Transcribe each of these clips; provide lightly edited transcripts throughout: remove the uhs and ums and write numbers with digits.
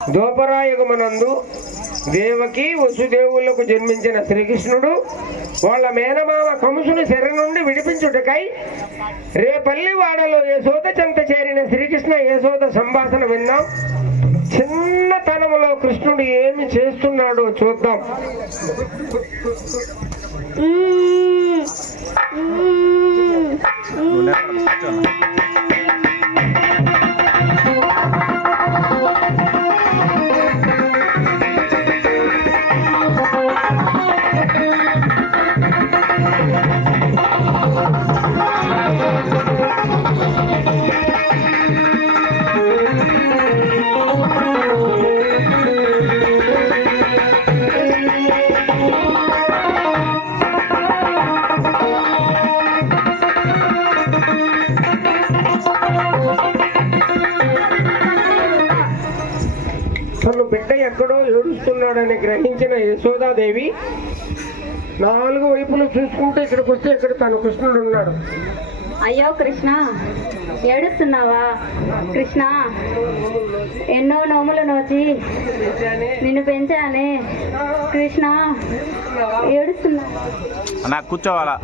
దోపరాయుగమనందు దేవకి వసుదేవులకు జన్మించిన శ్రీకృష్ణుడు వాళ్ళ మేనమామ కంసుని శర నుండి విడిపించుటకై రేపల్లి వాడలో యశోద చెంత చేరిన శ్రీకృష్ణ యశోద సంభాషణ విన్నాం. చిన్నతనంలో కృష్ణుడు ఏమి చేస్తున్నాడో చూద్దాం. తను బిడ్డ ఎక్కడో ఏడుస్తున్నాడని గ్రహించిన యశోదాదేవి నాలుగు వైపులు చూసుకుంటే ఇక్కడికి వస్తే ఇక్కడ తను కృష్ణుడు ఉన్నాడు. అయ్యో కృష్ణ, ఏడుస్తున్నావా? కృష్ణ, ఎన్నో నోములు నోచి నిన్ను పెంచానే కృష్ణ, ఏడుస్తున్నా. కూర్చోవాలా?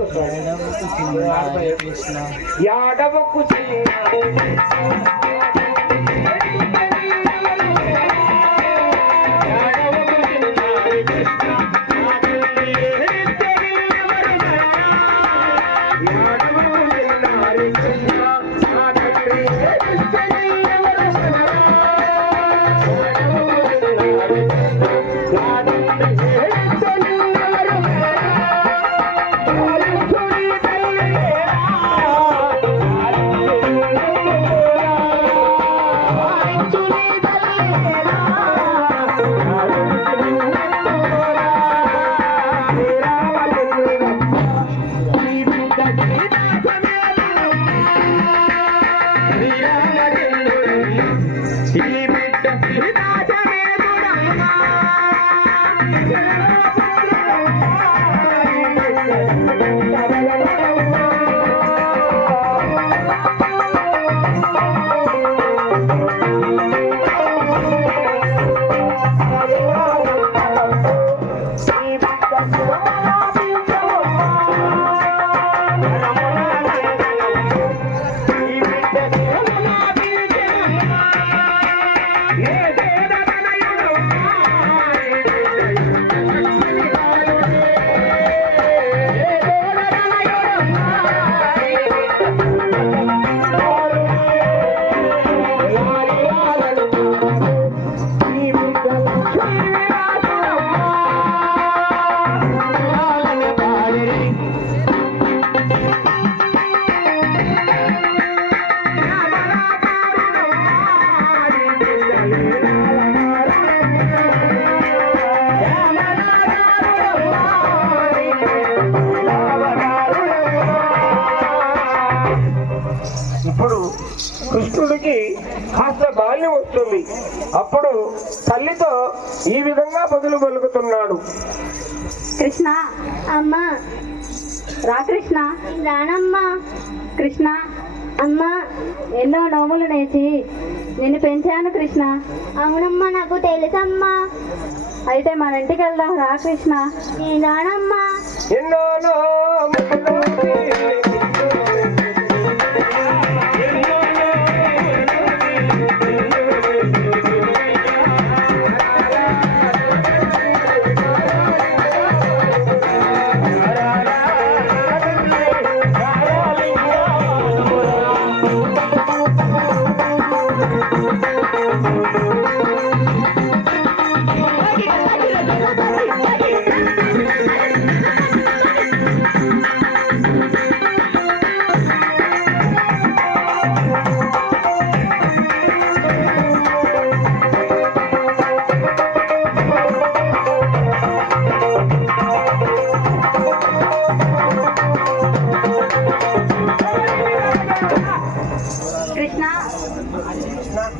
ఇప్పుడు కృష్ణుడికి కాస్త బాల్యం వస్తుంది. అప్పుడు తల్లితో ఈ విధంగా బదులు పలుకుతున్నాడు. కృష్ణ, అమ్మా రా. కృష్ణ, రానమ్మా. కృష్ణ, అమ్మా ఎన్నో నోములు నేర్చి నిన్ను పెంచాను కృష్ణ. అవునమ్మా, నాకు తెలుసమ్మా. అయితే మన ఇంటికి వెళ్దాం రా కృష్ణ. నేను రానమ్మా. ఎన్నో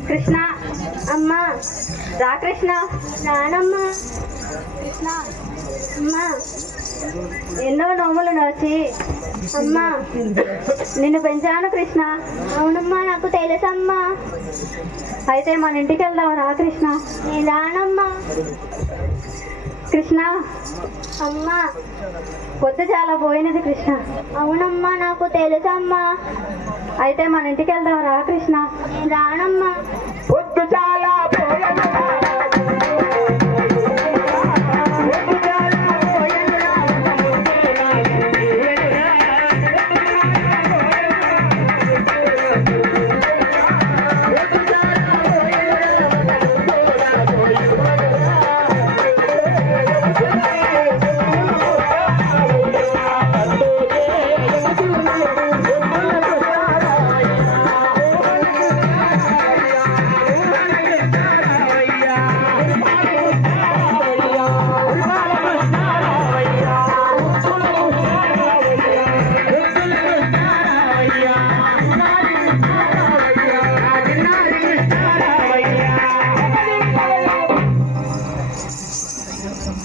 కృష్ణ, అమ్మా రా. కృష్ణ, రానమ్మా. కృష్ణ, అమ్మా ఎన్నో నోములు నోచి అమ్మా నిన్ను పెంచాను కృష్ణ. అవునమ్మా నాకు తెలుసమ్మా. అయితే మన ఇంటికి వెళ్దాం రా కృష్ణ. నేను రానమ్మా. కృష్ణ అమ్మా పొద్దు చాలా పోయినది కృష్ణ. అవునమ్మా నాకు తెలుసమ్మా. అయితే మన ఇంటికి వెళ్దాం రా కృష్ణ. నేను రానమ్మా. పొద్దు చాలా పోయెను.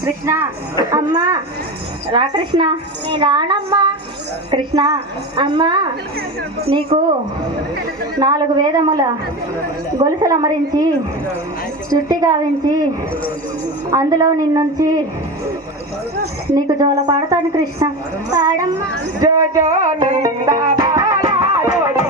కృష్ణ అమ్మా రా కృష్ణ. నేను రానమ్మా. కృష్ణ అమ్మా నీకు 4 వేదముల గొలుసులు అమరించి చుట్టి గావించి అందులో నిన్నుంచి నీకు జోల పాడతాను కృష్ణ. పాడమ్మా. జో జో నందా బాలా జో జో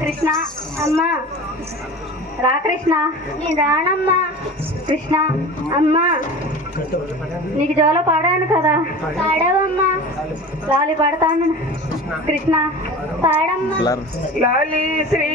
కృష్ణ అమ్మా రా కృష్ణ. నేను రానమ్మా. కృష్ణ అమ్మా నీకు జోల పాడాను కదా. పాడవమ్మా. లాలి పాడతాను కృష్ణ. పాడమ్మా. లాలి శ్రీ